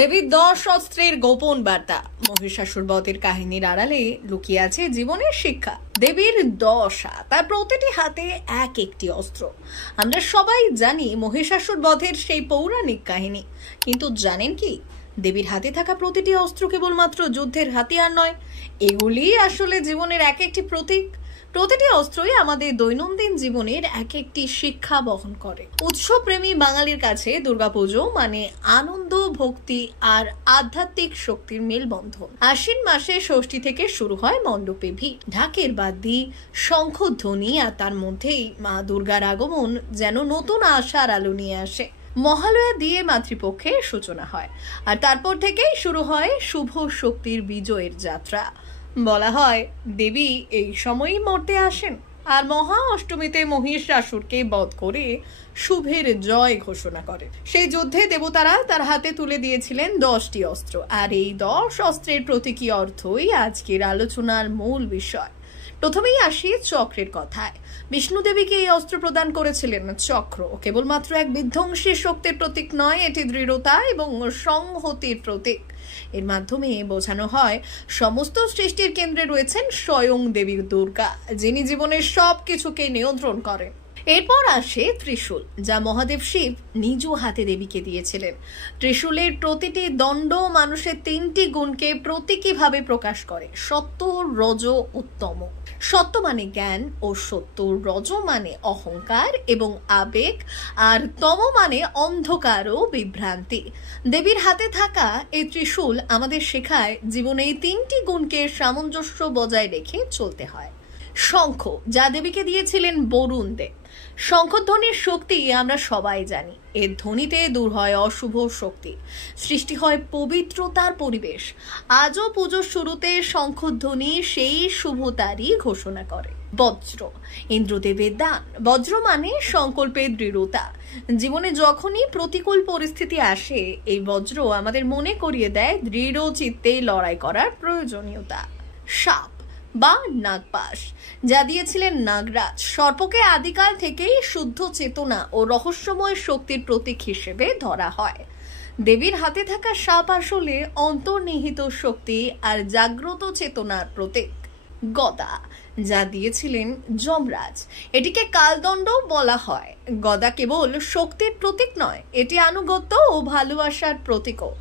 দেবীর 10 অস্ত্রের গোপন বার্তা। মহিষাসুর বধের কাহিনীর আড়ালে লুকিয়ে আছে জীবনের শিক্ষা। দেবীর 10 হাত, তার প্রতিটি হাতে এক একটি অস্ত্র। আমরা সবাই জানি মহিষাসুর বধের সেই পৌরাণিক কাহিনী, কিন্তু জানেন কি দেবীর হাতে থাকা প্রতিটি অস্ত্র কেবলমাত্র যুদ্ধের হাতিয়ার নয়, এগুলি আসলে জীবনের এক একটি প্রতীক। প্রতিটি অস্ত্রই আমাদের দৈনন্দিন জীবনের এক একটি শিক্ষা বহন করে। উৎসবপ্রেমী বাঙালির কাছে দুর্গাপুজো মানে আনন্দ, ভক্তি আর আধ্যাত্মিক শক্তির মেলবন্ধন। আশ্বিন মাসে ষষ্ঠী থেকে শুরু হয় মণ্ডপে ভিড়, ঢাকের বাদ্যি, শঙ্খধ্বনি, আর তার মধ্যেই মা দুর্গার আগমন যেন নতুন আশার আলো নিয়ে আসে। মহালয়া দিয়ে মাতৃপক্ষের সূচনা হয়, আর তারপর থেকেই শুরু হয় শুভ শক্তির বিজয়ের যাত্রা। বলা হয় দেবী এই সময়ই মর্তে আসেন, আর মহা অষ্টমীতে মহিষাসুরকে বধ করে শুভের জয় ঘোষণা করে। সেই যুদ্ধে দেবতারা তার হাতে তুলে দিয়েছিলেন 10টি অস্ত্র, আর এই 10 অস্ত্রের প্রতীকী অর্থই আজকের আলোচনার মূল বিষয়। প্রথমেই আসি চক্রের কথায়। বিষ্ণু দেবীকে এই অস্ত্র প্রদান করেছিলেন। চক্র কেবলমাত্র এক বিধ্বংসী শক্তির প্রতীক নয়, এটি দৃঢ়তা এবং সংহতির প্রতীক। এর মাধ্যমে বোঝানো হয় সমস্ত সৃষ্টির কেন্দ্রে রয়েছেন স্বয়ং দেবী দুর্গা, যিনি জীবনের সবকিছুকে নিয়ন্ত্রণ করেন। এরপর আসে ত্রিশূল, যা মহাদেব শিব নিজ হাতে দেবীকে দিয়েছিলেন। ত্রিশূলের প্রতিটি দণ্ড মানুষের 3টি গুণকে প্রতীকীভাবে প্রকাশ করে: সত্য, রজ, উত্তম। সত্য মানে জ্ঞান ও সত্য, রজ মানে অহংকার এবং আবেগ, আর তম মানে অন্ধকার ও বিভ্রান্তি। দেবীর হাতে থাকা এই ত্রিশূল আমাদের শেখায় জীবনে এই 3টি গুণকে সামঞ্জস্য বজায় রেখে চলতে হয়। শঙ্খ, যা দেবীকে দিয়েছিলেন বরুণ দেব। শঙ্খধ্বনির শক্তি আমরা সবাই জানি। এর ধ্বনিতে দূর হয় অশুভ শক্তি, সৃষ্টি হয় পবিত্রতার পরিবেশ। আজও পুজোর শুরুতে শঙ্খধ্বনি সেই শুভতারই ঘোষণা করে। বজ্র, ইন্দ্রদেবের দান। বজ্র মানে সংকল্পের দৃঢ়তা। জীবনে যখনই প্রতিকূল পরিস্থিতি আসে, এই বজ্র আমাদের মনে করিয়ে দেয় দৃঢ় চিত্তে লড়াই করার প্রয়োজনীয়তা। সাপ বা নাগপাশ, যা দিয়েছিলেন নাগরাজ। সর্পকে আদিকাল থেকেই শুদ্ধ চেতনা ও রহস্যময় শক্তির প্রতীক হিসেবে ধরা হয়। দেবীর হাতে থাকা সাপ আসলে অন্তর্নিহিত শক্তি আর জাগ্রত চেতনার প্রতীক। গদা, যা দিয়েছিলেন যমরাজ। এটিকে কালদণ্ড বলা হয়। গদা কেবল শক্তির প্রতীক নয়, এটি আনুগত্য ও ভালোবাসার প্রতীকও।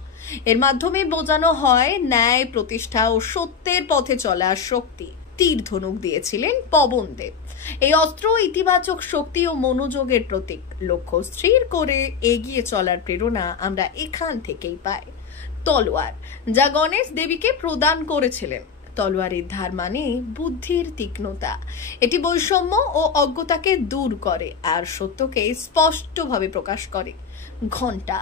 এর মাধ্যমে বোঝানো হয় ন্যায়, প্রতিষ্ঠা ও সত্যের পথে চলার শক্তি। তীর ধনুক দিয়েছিলেন পবনদেব। এই অস্ত্র ইতিবাচক শক্তি ও মনোযোগের প্রতীক। লক্ষ্য স্থির করে এগিয়ে চলার প্রেরণা আমরা এখান থেকেই পাই। তলোয়ার, যা গণেশ দেবীকে প্রদান করেছিলেন। তলোয়ারের ধার মানে বুদ্ধির তীক্ষ্ণতা। এটি বৈষম্য ও অজ্ঞতাকে দূর করে আর সত্যকে স্পষ্টভাবে প্রকাশ করে। ঘণ্টা,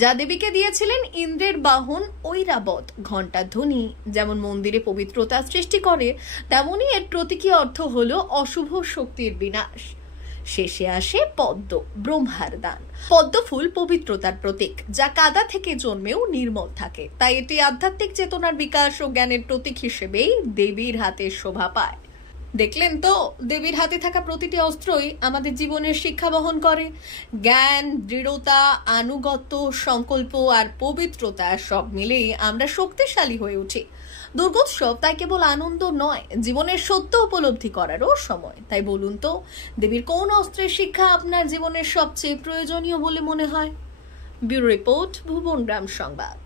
যা দেবীকে দিয়েছিলেন ইন্দ্রের বাহন ঐরাবত। ঘণ্টার ধ্বনি যেমন মন্দিরে পবিত্রতা সৃষ্টি করে, তেমনি এর প্রতীকী অর্থ হলো অশুভ শক্তির বিনাশ। শেষে আসে পদ্ম, ব্রহ্মার দান। পদ্ম ফুল পবিত্রতার প্রতীক, যা কাদা থেকে জন্মেও নির্মল থাকে। তাই এটি আধ্যাত্মিক চেতনার বিকাশ ও জ্ঞানের প্রতীক হিসেবেই দেবীর হাতে শোভা পায়। দেখলেন তো, দেবীর হাতে থাকা প্রতিটি অস্ত্রই আমাদের জীবনের শিক্ষা বহন করে। জ্ঞান, দৃঢ়তা, আনুগত্য, সংকল্প আর পবিত্রতা সব মিলেই আমরা শক্তিশালী হয়ে উঠি। দুর্গোৎসব তাই কেবল আনন্দ নয়, জীবনের সত্য উপলব্ধি করারও সময়। তাই বলুন তো, দেবীর কোন অস্ত্রের শিক্ষা আপনার জীবনের সবচেয়ে প্রয়োজনীয় বলে মনে হয়? ব্যুরো রিপোর্ট, ভুবন গ্রাম সংবাদ।